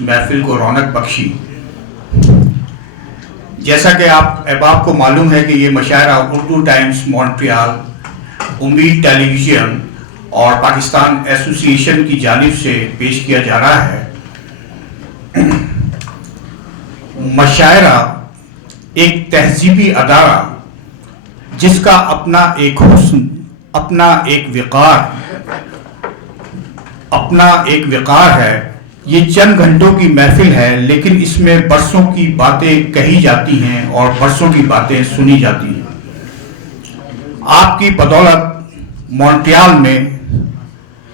محفل کو رونق بخشی. جیسا کہ آپ احباب کو معلوم ہے کہ یہ مشاعرہ اردو ٹائمز مونٹریال، امید ٹیلی ویژن اور پاکستان ایسوسی ایشن کی جانب سے پیش کیا جا رہا ہے. مشاعرہ ایک تہذیبی ادارہ جس کا اپنا ایک حسن، اپنا ایک وقار ہے. یہ چند گھنٹوں کی محفل ہے لیکن اس میں برسوں کی باتیں کہی جاتی ہیں اور برسوں کی باتیں سنی جاتی ہیں. آپ کی بدولت مونٹریال میں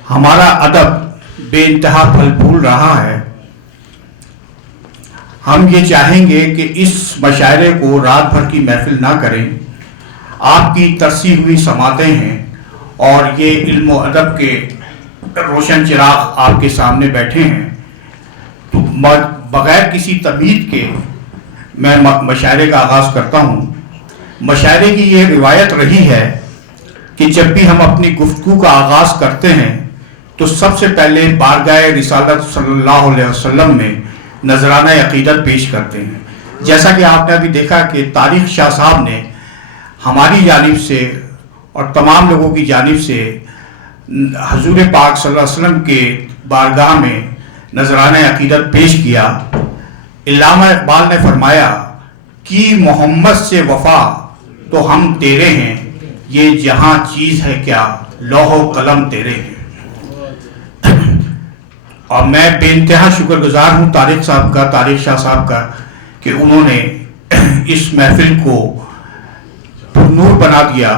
ہمارا ادب بے انتہا پھل پھول رہا ہے. ہم یہ چاہیں گے کہ اس مشاعرے کو رات بھر کی محفل نہ کریں. آپ کی ترسی ہوئی سماعتیں ہیں اور یہ علم و ادب کے روشن چراغ آپ کے سامنے بیٹھے ہیں. تو بغیر کسی تمہید کے میں مشاعرے کا آغاز کرتا ہوں. مشاعرے کی یہ روایت رہی ہے کہ جب بھی ہم اپنی گفتگو کا آغاز کرتے ہیں تو سب سے پہلے بارگاہ رسالت صلی اللہ علیہ وسلم میں نذرانہ عقیدت پیش کرتے ہیں. جیسا کہ آپ نے ابھی دیکھا کہ طارق شاہ صاحب نے ہماری جانب سے اور تمام لوگوں کی جانب سے حضور پاک صلی اللہ علیہ وسلم کے بارگاہ میں نذرانہ عقیدت پیش کیا. علامہ اقبال نے فرمایا کہ محمد سے وفا تو ہم تیرے ہیں، یہ جہاں چیز ہے کیا لوح و قلم تیرے ہیں. اور میں بے انتہا شکر گزار ہوں طارق شاہ صاحب کا کہ انہوں نے اس محفل کو نور بنا دیا.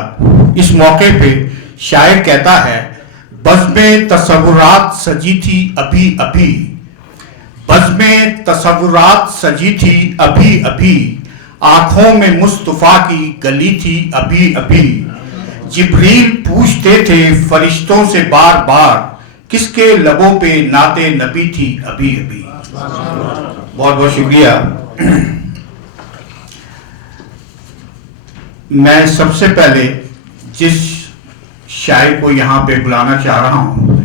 اس موقع پہ شاعر کہتا ہے، بزمیں تصورات سجی تھی ابھی ابھی، بزمیں تصورات سجی تھی ابھی ابھی، آنکھوں میں مصطفیٰ کی گلی تھی ابھی ابھی، جبریل پوچھتے تھے فرشتوں سے بار بار، کس کے لبوں پہ نعت نبی تھی ابھی ابھی. بہت بہت شکریہ. میں سب سے پہلے جس شاعر کو یہاں پہ بلانا چاہ رہا ہوں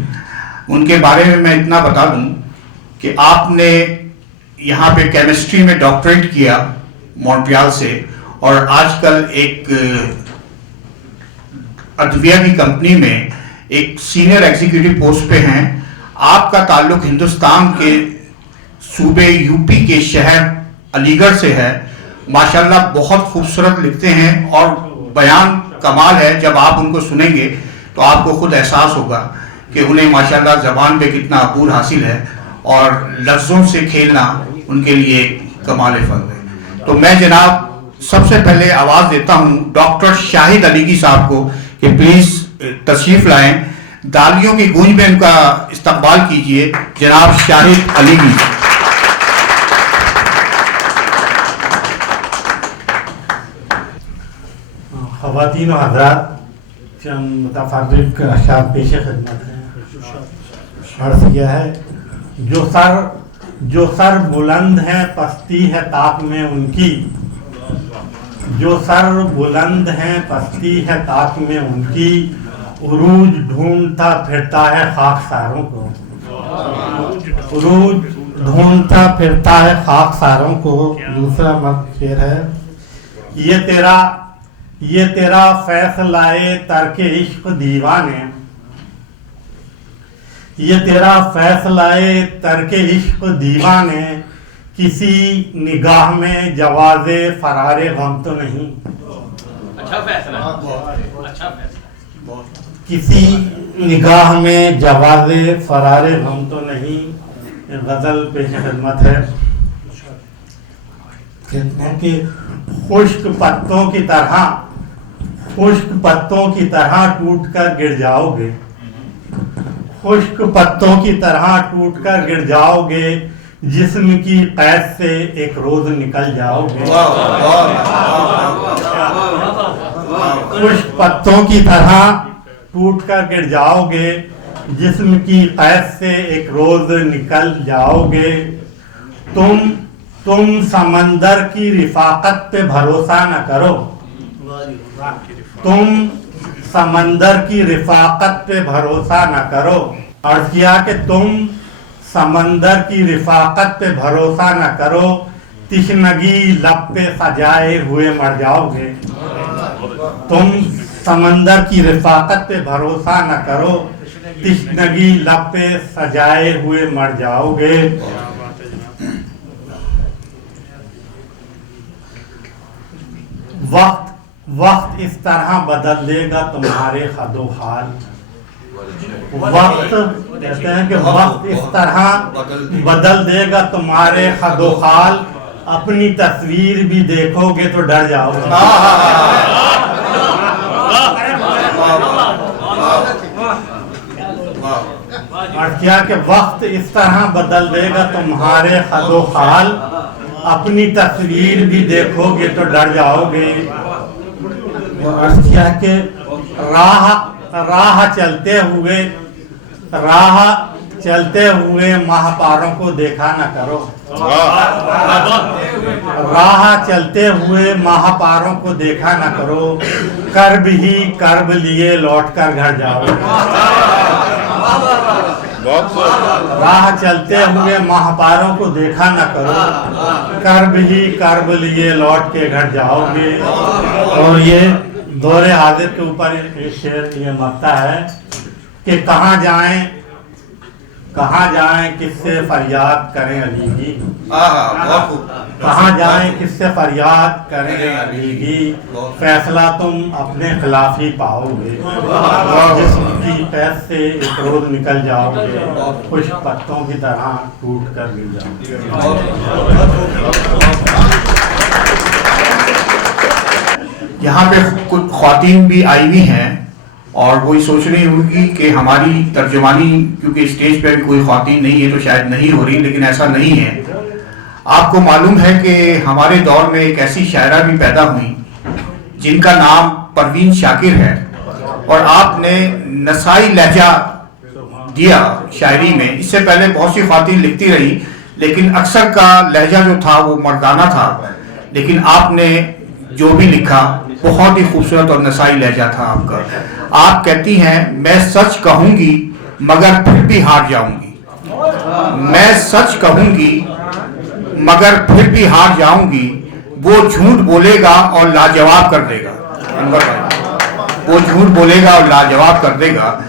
ان کے بارے میں اتنا بتا دوں کہ آپ نے یہاں پہ کیمسٹری میں ڈاکٹریٹ کیا مونٹریال سے اور آج کل ایک ادویہ کی کمپنی میں ایک سینئر ایگزیکٹو پوسٹ پہ ہیں. آپ کا تعلق ہندوستان کے صوبے یو پی کے شہر علی گڑھ سے ہے. ماشاءاللہ بہت خوبصورت لکھتے ہیں اور بیان کمال ہے. جب آپ ان کو سنیں گے تو آپ کو خود احساس ہوگا کہ انہیں ماشاءاللہ زبان پہ کتنا عبور حاصل ہے اور لفظوں سے کھیلنا ان کے لیے کمال فضل ہے. تو میں جناب سب سے پہلے آواز دیتا ہوں ڈاکٹر شاہد علیگی صاحب کو کہ پلیز تشریف لائیں. تالیوں کی گونج میں ان کا استقبال کیجئے. جناب شاہد علیگی. خواتین و حضرات، چند متفرق اشعار پیش خدمت ہیں. عرض کیا ہے، جو سر بلند ہے پستی ہے طاق میں ان کی، جو سر بلند ہے پستی ہے طاق میں ان کی، عروج ڈھونڈتا پھرتا ہے خاکساروں کو، عروج ڈھونڈتا پھرتا ہے خاکساروں کو. دوسرا مرد شعر ہے، یہ تیرا فیصلہ ترک عشق دیوانے، یہ تیرا فیصلہ ترک عشق دیوانے، کسی نگاہ میں جواز فرار غم تو نہیں. اچھا فیصلہ، اچھا فیصلہ. کسی نگاہ میں جواز فرار غم تو نہیں. غزل پیش خدمت ہے کہ خشک پتوں کی طرح ٹوٹ کر گر جاؤ گے، خشک پتوں کی طرح ٹوٹ کر گر جاؤ گے، جسم کی قید سے ایک روز نکل جاؤ گے. خشک پتوں کی طرح ٹوٹ کر گر جاؤ گے، جسم کی قید سے ایک روز نکل جاؤ گے. تم سمندر کی رفاقت پہ بھروسہ نہ کرو، تم سمندر کی رفاقت پہ بھروسہ نہ کرو. عرض کیا کہ تم समंदर की रिफाकत पे भरोसा न करो, तिश्नगी लब पे सजाए हुए मर जाओगे। तुम समंदर की रिफाकत पे भरोसा न करो, तिश्नगी लब पे सजाए हुए मर जाओगे। वक्त इस तरह बदल देगा तुम्हारे हदो हाल। वक्त कहते हैं कि वक्त इस तरह बदल देगा तुम्हारे हदो हाल, अपनी तस्वीर भी देखोगे तो डर जाओगे। और क्या कि वक्त इस तरह बदल देगा तुम्हारे हदो हाल, अपनी तस्वीर भी देखोगे तो डर जाओगे। क्या कि राह चलते हुए महापारों को देखा न करो। राह चलते हुए महापारों को देखा न करो, कर्ब ही कर्ब लिए लौट कर घर जाओ। राह चलते हुए महापारों को देखा न करो, कर्ब ही कर्ब लिए लौट के घर जाओगे। और ये दौरे हाजिर के ऊपर एक शेर ये मकता है कि कहाँ जाएं किससे फरियाद करें अली की। कहाँ जाएं किससे फरियाद करें अली की, फैसला तुम अपने खिलाफ ही पाओगे। जिसकी पैस से एक रोज निकल जाओगे, खुश पत्तों की तरह टूट कर गिर जाओगे। यहाँ पे कुछ ख्वातीन भी आई हुई हैं और वही सोच रही होगी कि हमारी तर्जुमानी, क्योंकि स्टेज पे भी कोई ख्वातीन नहीं है तो शायद नहीं हो रही, लेकिन ऐसा नहीं है। आपको मालूम है कि हमारे दौर में एक ऐसी शायरा भी पैदा हुई जिनका नाम परवीन शाकिर है, और आपने नसाई लहजा दिया शायरी में। इससे पहले बहुत सी ख्वातीन लिखती रही, लेकिन अक्सर का लहजा जो था वो मर्दाना था, लेकिन आपने जो भी लिखा बहुत ही खूबसूरत और नसाई लहजा था आपका। आप कहती हैं, मैं सच कहूंगी मगर फिर भी हार जाऊंगी। मैं सच कहूंगी मगर फिर भी हार जाऊंगी, वो झूठ बोलेगा और लाजवाब कर देगा। वो झूठ बोलेगा और लाजवाब कर देगा।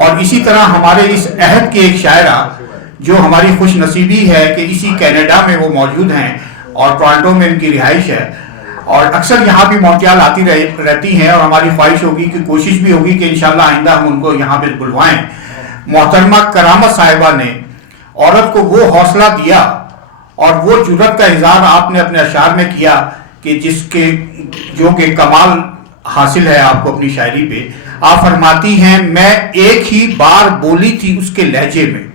और इसी तरह हमारे इस अहद की एक शायरा जो हमारी खुश नसीबी है कि इसी कनाडा में वो मौजूद हैं और टोरंटो में इनकी रिहाइश है, और अक्सर यहाँ भी मॉन्ट्रियल आती रहती हैं, और हमारी ख्वाहिश होगी कि कोशिश भी होगी कि इंशाल्लाह आइंदा हम उनको यहाँ पे बुलवाएं। मोहतरमा करामत साहिबा ने औरत को वो हौसला दिया और वो जुर्रत का इज़हार आपने अपने अशार में किया कि जो कि कमाल हासिल है आपको अपनी शायरी पे। आप फरमाती हैं, मैं एक ही बार बोली थी उसके लहजे में,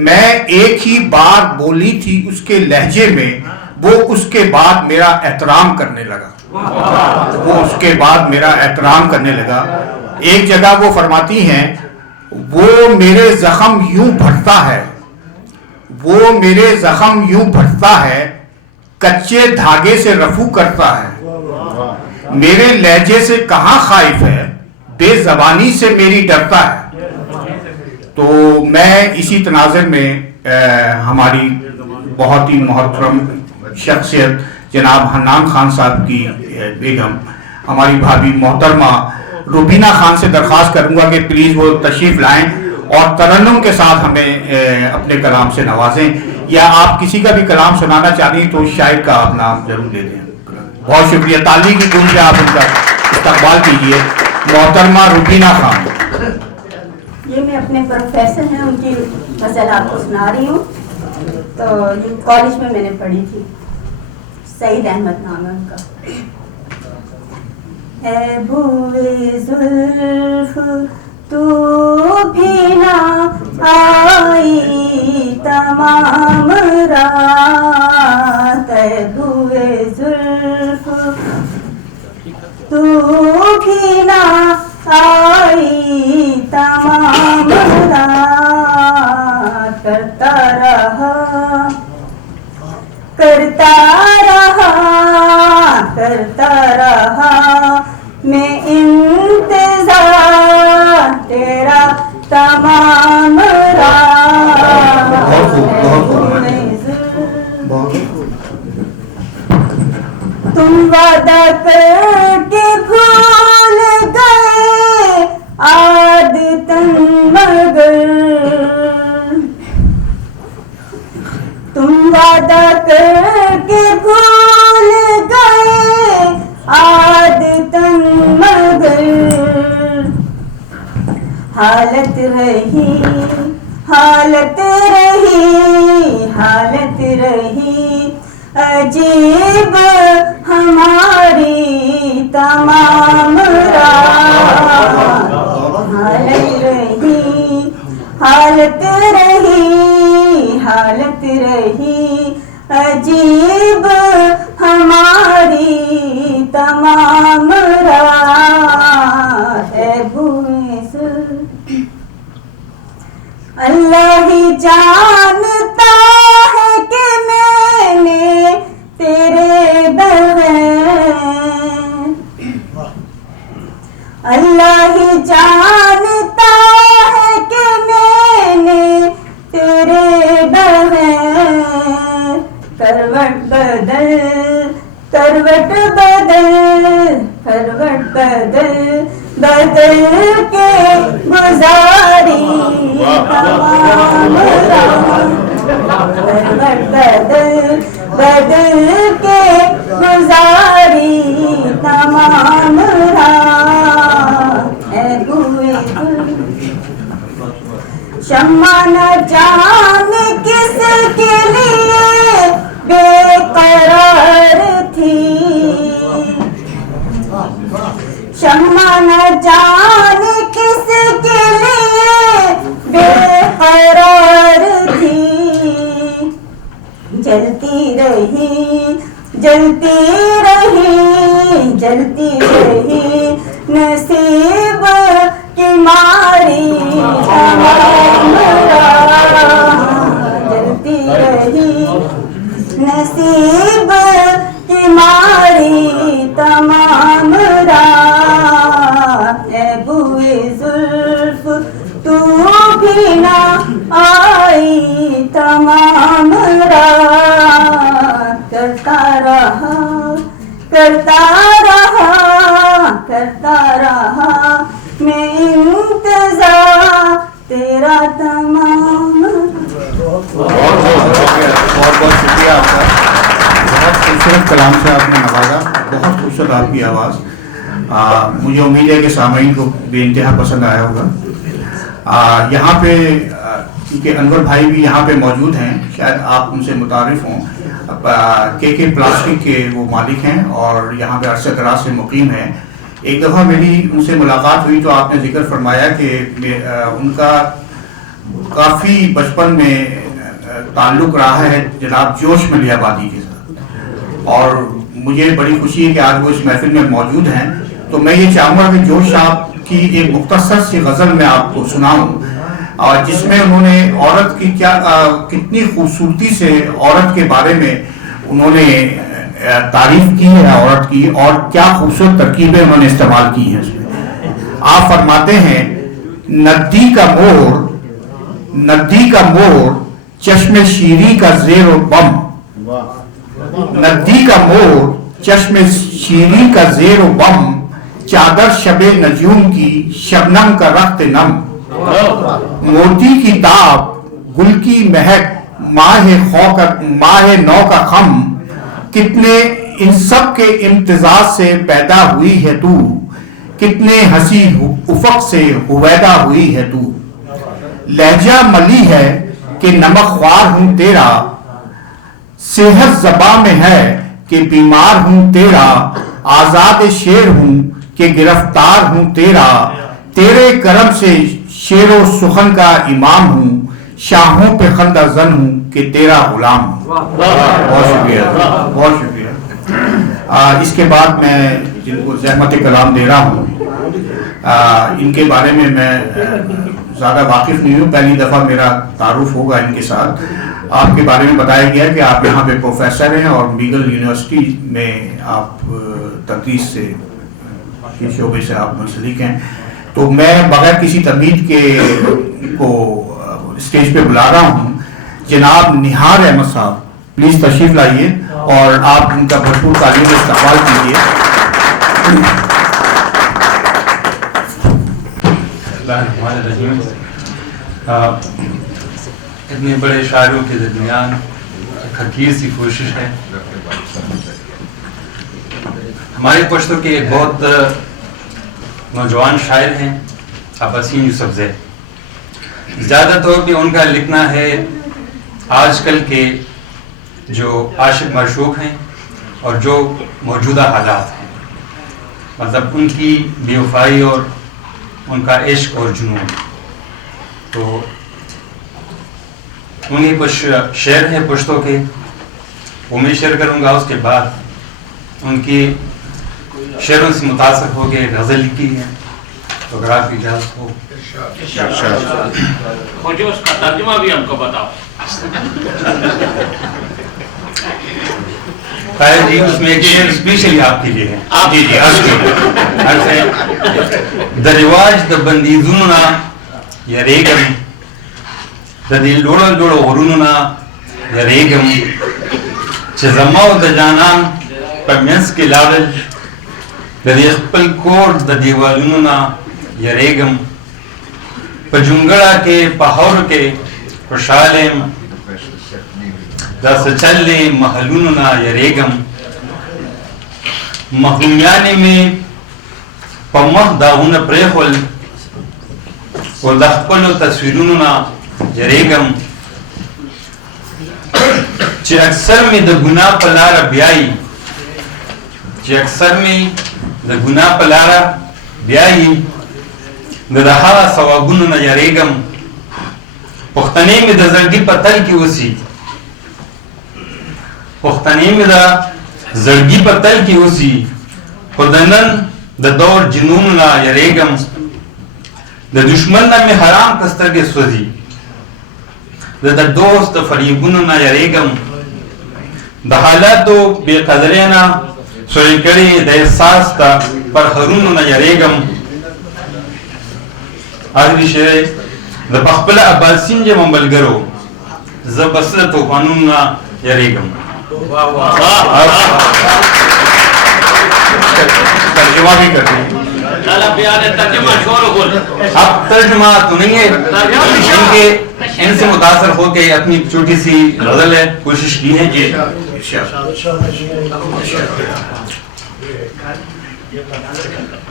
मैं एक ही बार बोली थी उसके लहजे में, वो उसके बाद मेरा एहतराम करने लगा। वो उसके बाद मेरा एहतराम करने लगा। एक जगह वो फरमाती हैं, वो मेरे जख्म यूं भरता है, वो मेरे जख्म यूं भरता है, कच्चे धागे से रफू करता है, मेरे लहजे से कहाँ खाइफ है, बेजबानी से मेरी डरता है। तो मैं इसी तनाज़ुर में हमारी बहुत ही मोहतरम शख्सियत जनाब हन्नान खान साहब की बेगम हमारी भाभी मोहतरमा रुबीना खान से दरख्वास्त करूंगा कि प्लीज़ वो तशरीफ़ लाएं और तरन्नुम के साथ हमें अपने कलाम से नवाजें, या आप किसी का भी कलाम सुनाना चाहें तो शायर का आप नाम जरूर दे दें। बहुत शुक्रिया, ताली की गूंज से आप उनका इस्तकबाल कीजिए। मोहतरमा रुबीना खान। ये मैं अपने प्रोफेसर हैं उनकी गज़ल आपको सुना रही हूँ। तो कॉलेज में मैंने पढ़ी थी, सईद अहमद नाम है उनका। है भूए जुल्फ तू भी ना आई तमाम रात, है भूए जुल्फ तू भी ना आई तमाम रात, करता रहा मैं इंतजार तेरा तमाम रात। وعدہ کر کے بھول گئے عادتاً مگر تم وعدہ کر کے بھول گئے عادتاً مگر حالت رہی حالت رہی حالت رہی عجیب ہماری تمام رات حالت رہی حالت رہی حالت رہی عجیب ہماری تمام رات اے بوئے اللہ ہی جانتا ہے کہ میں نے تیرے بغیر اللہ ہی جانتا ہے کہ میں نے تیرے بغیر کروٹ بدل کروٹ بدل کروٹ بدل بدل کے گزاری تمام کروٹ بدل بدل کے گزاری تمام اے بوئے شمع نہ جانے کس کے لیے بے قرار تھی شمع نہ جانے کس کے لیے بے قرار تھی جلتی رہی جلتی رہی جلتی رہی نصیب کی ماری تمام جلتی رہی نصیب کی ماری تمام اے بوئے زلف تو بھی نہ آئی تمام رات کرتا رہا کرتا رہا کرتا رہا میں انتظار تیرا تمام بہت بہت شکریہ آپ کا بہت خوبصورت کلام سے آپ نے نوازا بہت خوبصورت آپ کی آواز مجھے امید ہے کہ سامعین کو بے انتہا پسند آیا ہوگا یہاں پہ کیونکہ انور بھائی بھی یہاں پہ موجود ہیں شاید آپ ان سے متعارف ہوں کے پلاسٹک کے وہ مالک ہیں اور یہاں پہ عرصہ دراز سے مقیم ہیں ایک دفعہ میری ان سے ملاقات ہوئی تو آپ نے ذکر فرمایا کہ ان کا کافی بچپن میں تعلق رہا ہے جناب جوش ملی آبادی کے ساتھ اور مجھے بڑی خوشی ہے کہ آج وہ اس محفل میں موجود ہیں تو میں یہ چاہوں گا کہ جوش صاحب کی ایک مختصر سی غزل میں آپ کو سناؤں اور جس میں انہوں نے عورت کی کتنی خوبصورتی سے عورت کے بارے میں انہوں نے تعریف کی ہے عورت کی اور کیا خوبصورت ترکیبیں انہوں نے استعمال کی ہیں اس میں آپ فرماتے ہیں ندی کا مور چشم شیری کا زیر و بم ندی کا مور چشم شیری کا زیر و بم چادر شب نجوم کی شبنم کا رخت نم موتی کی تاب گل کی مہک ماہ نو کا خم کتنے ان سب کے امتزاج سے پیدا ہوئی ہے تو کتنے ہنسی افق سے ہویدا ہوئی ہے تو لہجہ ملی ہے کہ نمک خوار ہوں تیرا صحت زباں میں ہے کہ بیمار ہوں تیرا آزاد شیر ہوں کہ گرفتار ہوں تیرا تیرے کرم سے شیر و سخن کا امام ہوں شاہوں پہ خندہ زن ہوں کہ تیرا غلام ہوں بہت شکریہ بہت شکریہ اس کے بعد میں جن کو زحمت کلام دے رہا ہوں ان کے بارے میں زیادہ واقف نہیں ہوں پہلی دفعہ میرا تعارف ہوگا ان کے ساتھ آپ کے بارے میں بتایا گیا کہ آپ یہاں پہ پروفیسر ہیں اور میگل یونیورسٹی میں آپ تدریس سے شعبے سے آپ منسلک ہیں تو میں بغیر کسی تمہید کے کو اسٹیج پہ بلا رہا ہوں جناب نہار احمد صاحب प्लीज तशरीफ लाइए और आप उनका भरपूर तालीम में इस्तेमाल कीजिए। इतने बड़े शायरों के दरमियान एक हकीर सी कोशिश है। हमारे पश्तो के एक बहुत नौजवान शायर हैं अब्बासीन यूसुफज़ई। ज़्यादा तौर पे उनका लिखना है आजकल के जो आशिक माशूक हैं और जो मौजूदा हालात हैं, मतलब उनकी बेवफाई और उनका इश्क और जुनून। तो उन्हीं कुछ शेर हैं पुश्तों के, वो मैं शेयर करूँगा। उसके बाद उनकी शेरों से मुतासर हो के गज़ल लिखी है, तो अगर आपकी इजाज़त हो मुझे उसका तर्जुमा भी हमको बताओ। ताया जी, उसमें एक शेर स्पेशली आपके लिए है। आप जी जी अर्ज़ है द रिवाज द बंदीजुना या रेगम द दिल लोड़ो लोड़ो वरुना या रेगम चज़माओ द जानान पर मेंस के लावल द खपल कोर द दीवालुना या रेगम पजुंगड़ा के पहाड़ के खुशालेम द सचल्ले महलुना या रेगम महरुमियाने में पमह दाहुन प्रेखल और दखपलो तस्वीरुना या रेगम चे अक्सर में द गुना पलारा ब्याई चे अक्सर में द गुना पलारा ब्याई द रहा सवाबुन या रेगम पुख्तने में द जर्गी पतल की उसी पुख्तने में द जर्गी पतल की उसी खुदनन द दौर जुनून ना या रेगम द दुश्मन ना में हराम कस्तर के सुजी द दोस्त फरीबुन ना या रेगम द हालात तो बेकदरे ना सोरिकड़ी द एहसास ता पर हरूम ना या रेगम आखिरी शेर द बखबला अब्बासीन जे मंबलगरो ज बसर तो कानून ना या रेगम। तर्जुमा भी करते हैं। तर्जुमा छोड़ो बोल। अब तर्जुमा तो नहीं है, इनके इनसे मुतासर होके अपनी छोटी सी गजल है कोशिश की है।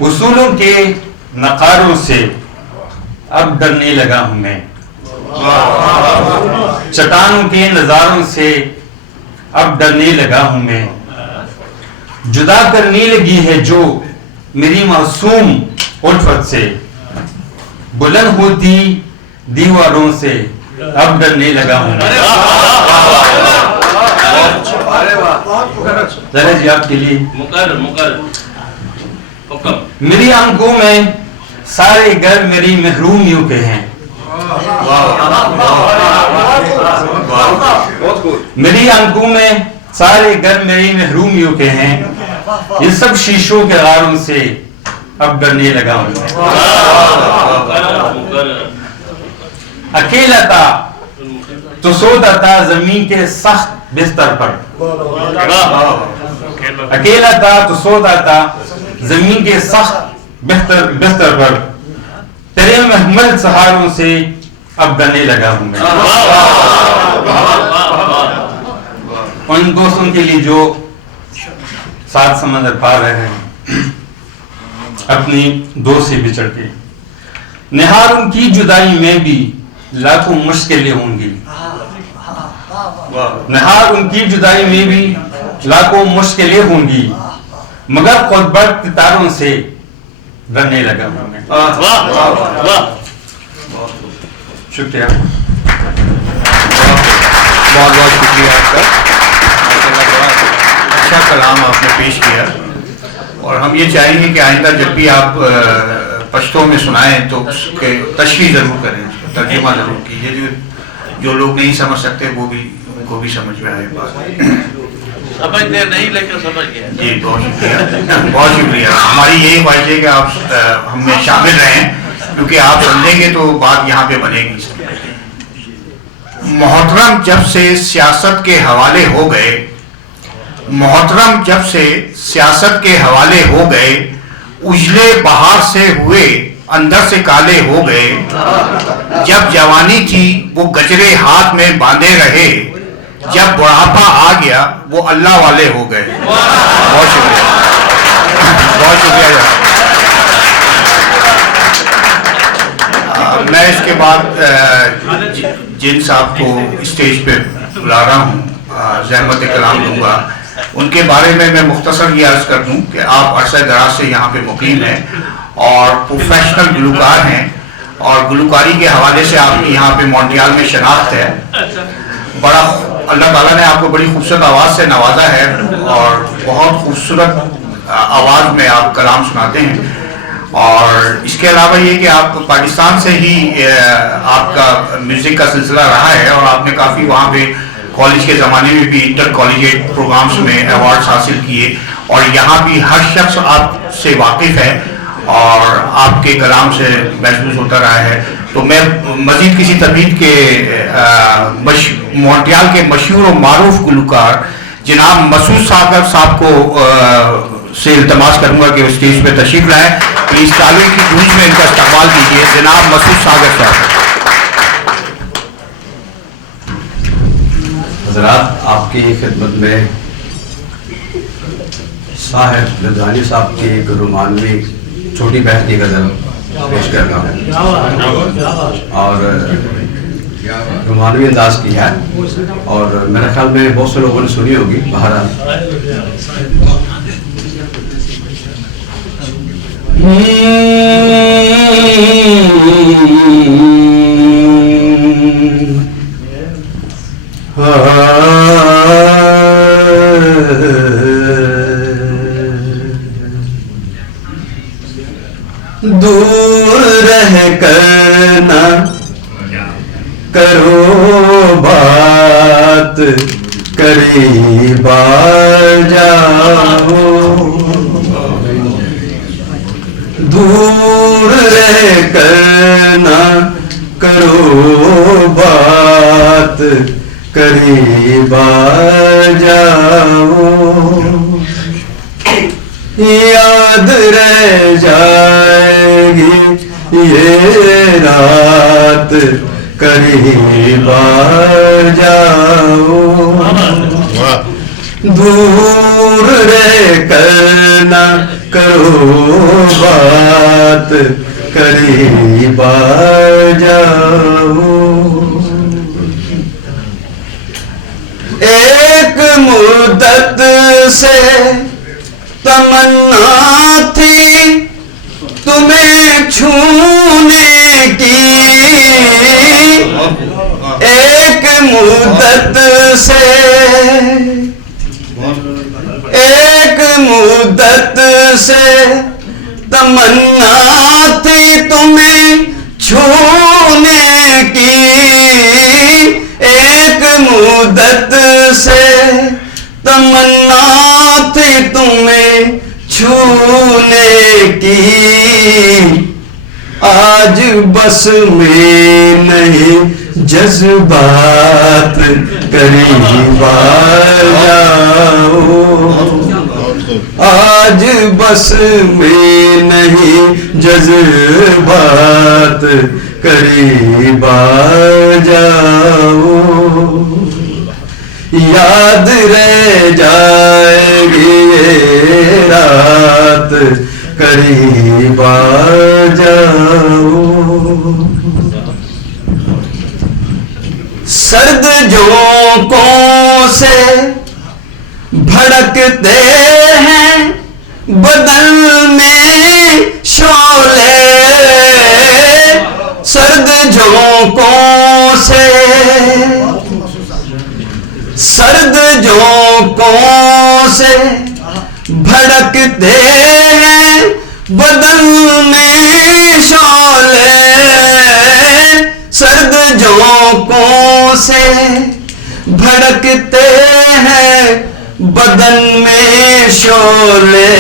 उसूलों के नकारों से अब डरने लगा हूं मैं, चट्टानों के नजारों से अब डरने लगा हूं मैं, जुदा करने लगी है जो मेरी मासूम उल्फत से, बुलंद होती दीवारों से अब डरने लगा हूं मैं। जरा जी आपके लिए मेरी आंखों में सारे घर मेरी महरूमियों के हैं, मेरी आंखों में सारे घर मेरी महरूमियों के हैं, ये सब शीशों के गारों से अब डरने लगा हूं मैं। अकेला था तो सोता था जमीन के सख्त बिस्तर पर, अकेला था तो सोता था जमीन के सख्त बिस्तर पर, तेरे महमल सहारों से अब डरने लगा हूं मैं। उन दोस्तों के लिए जो सात समंदर पार रहे हैं अपनी दोस्त से बिछड़ के, निहार उनकी जुदाई में भी लाखों मुश्किलें होंगी, निहार उनकी जुदाई में भी लाखों मुश्किलें होंगी, मगर खुद बर्फ तारों से डरने लगा हूं मैं। शुक्रिया, बहुत बहुत शुक्रिया आपका। अच्छा कलाम आपने पेश किया और हम ये चाहेंगे कि आइंदा जब भी आप पश्तो में सुनाएं तो उसके तशरीह ज़रूर करें, तर्जुमा ज़रूर कीजिए, जो लोग नहीं समझ सकते वो भी उनको भी समझ में आए बात। समझते नहीं लेकिन समझ गए। जी बहुत शुक्रिया, बहुत शुक्रिया। हमारी यही ख्वाहिश है कि आप हमें शामिल रहें, क्योंकि आप समझेंगे तो बात यहाँ पे बनेगी। मोहतरम जब से सियासत के हवाले हो गए, मोहतरम जब से सियासत के हवाले हो गए, उजले बाहर से हुए अंदर से काले हो गए। जब जवानी थी वो गजरे हाथ में बांधे रहे, जब बुढ़ापा आ गया वो अल्लाह वाले हो गए। बहुत शुक्रिया, बहुत शुक्रिया। मैं इसके बाद जिन साहब को स्टेज पे बुला रहा हूँ, ज़हमत कलाम दूंगा। उनके बारे में मैं मुख्तसर ये अर्ज कर दूं कि आप अरसा दराज से यहाँ पे मुकीम हैं और प्रोफेशनल गुलकार हैं, और गुलकारी के हवाले से आपकी यहाँ पे मॉन्डियाल में शनाख्त है। बड़ा अल्लाह ताला ने आपको बड़ी खूबसूरत आवाज़ से नवाजा है और बहुत खूबसूरत आवाज़ में आप कलाम सुनाते हैं। और इसके अलावा ये कि आप पाकिस्तान से ही आपका म्यूज़िक का सिलसिला रहा है और आपने काफ़ी वहाँ पे कॉलेज के ज़माने में भी इंटर कॉलेजिएट प्रोग्राम्स में अवार्ड्स हासिल किए, और यहाँ भी हर शख्स आपसे वाकिफ़ है और आपके कलाम से महसूस होता रहा है। तो मैं मज़ीद किसी तबीयत के मॉन्टियाल के मशहूर और मारूफ गुलकार जनाब मसूद सागर साहब को से इल्तमास करूँगा कि वो स्टेज पे तशरीफ लाएँ। प्लीज़ तालियों की गूंज में इनका इस्तेमाल कीजिए, जनाब मसूद सागर साहब। हज़रात, आपकी खिदमत में साहिब लुधियानी साहब की एक रोमानवी छोटी बहन की गज़ल पेश कर रहा हूँ और रोमानवी अंदाज की है और मेरे ख्याल में बहुत से लोगों ने सुनी होगी। बहरहाल दूर रह कर ना करो बात, करीब आ जाओ। दूर रह कर ना करो बात, करीब आ जाओ। याद रह जाएगी ये रात, करीब आ जाओ। दूर रह कर ना करो बात, करीब आ जाओ। एक मुद्दत से तमन्ना थी तुम्हें छूने की, एक मुद्दत से, एक मुद्दत से तमन्ना थी तुम्हें छूने की, एक मुद्दत से तमन्ना थी तुम्हें छूने की। आज बस में नहीं जज्बात, करीब आ जाओ। आज बस में नहीं जज्बात, करीब आ जाओ। याद रह जाएगी ये रात, करीब आ जाओ। सर्द झोंकों से भड़कते हैं बदन में शोले, सर्द झोंकों से, सर्द झोंकों से भड़कते हैं बदन में शोले, सर्द झोंकों से भड़कते हैं बदन में शोले।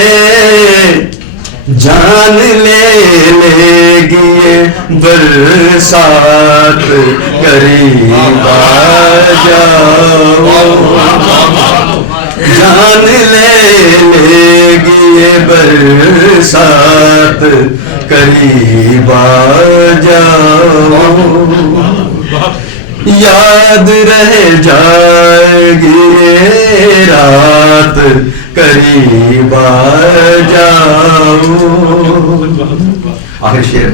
جان لے گی یہ برسات قریب آ جاؤ جان لے گی یہ برسات قریب آ جاؤ یاد رہ جائے گی یہ رات قریب آ جاؤ آخر شعر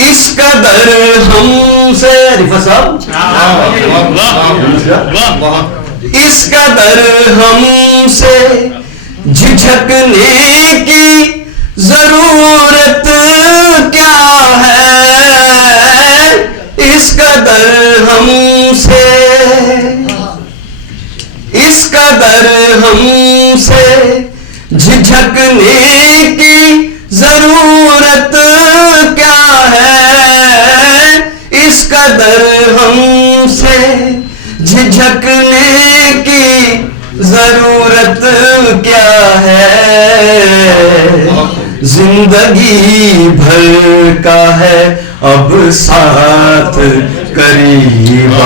اس قدر ہم سے رفا صاحب اس قدر ہم سے جھجکنے کی ضرورت کیا ہے اس قدر ہم سے اس قدر ہم سے جھجکنے کی ضرورت کیا ہے اس قدر ہم سے جھجکنے کی ضرورت کیا ہے زندگی بھر کا ہے اب ساتھ قریب